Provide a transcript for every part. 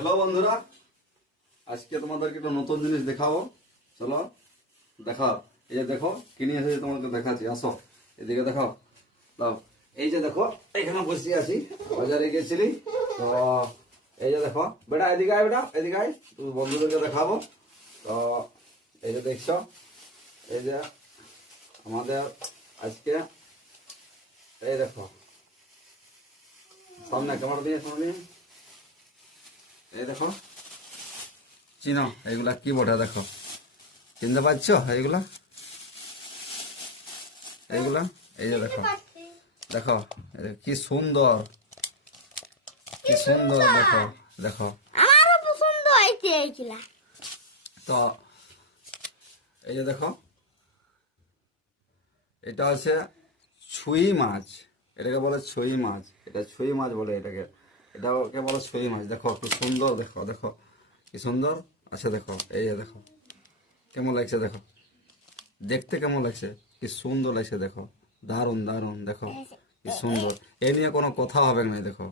Hello বন্ধুরা, আজকে তোমাদেরকে একটা নতুন জিনিস দেখাবো। চলো দেখাও। এই যে দেখো কিনে এসেছি, তোমাকে দেখাচ্ছি। আসো এদিকে দেখাও। দাও, এই যে দেখো এখানে বসে আছি, বাজারে গেছিলি তো। এই যে দেখো বেটা, এদিকে আয় বেটা, এদিকে আয়, তুমি বন্ধুদেরকে দেখাবো। তো এই যে দেখছো, এই যে আমাদের আজকে, এই দেখো সামনে ক্যামেরা দিয়ে, সামনে দিয়ে, এই দেখো চিনো এইগুলা কি বটে? দেখো, চিনতে পারছো এইগুলা? এইগুলা এই যে দেখো, দেখো কি সুন্দর, কি সুন্দর, দেখো দেখো। আমারও পছন্দ হয়েছে এইগুলা। তো এই যে দেখো, এটা আছে ছুই মাছ। এটাকে বলে ছুই মাছ, এটা ছুই মাছ বলে এটাকে, এটাকে বলে ছুই মাছ। দেখো কি সুন্দর, দেখো দেখো কি সুন্দর আছে। দেখো এই যে দেখো কেমন লাগছে, দেখো দেখতে কেমন লাগছে, কি সুন্দর লাগছে। দেখো দারুণ দারুণ, দেখো কি সুন্দর। এ নিয়ে কোনো কথা হবে না, দেখো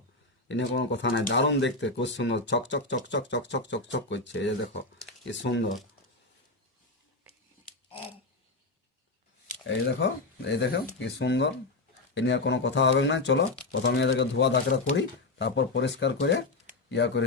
এ নিয়ে কোনো কথা নাই। দারুণ দেখতে, খুব সুন্দর, চকচক চকচক চকচক চকচক করছে। এই যে দেখো কি সুন্দর, এই দেখো, এই দেখো কি সুন্দর। এ নিয়ে কোনো কথা হবে না। চলো প্রথমে এদেরকে ধোয়া ধাকড়া করি, তারপর পরিষ্কার করে ইয়া করে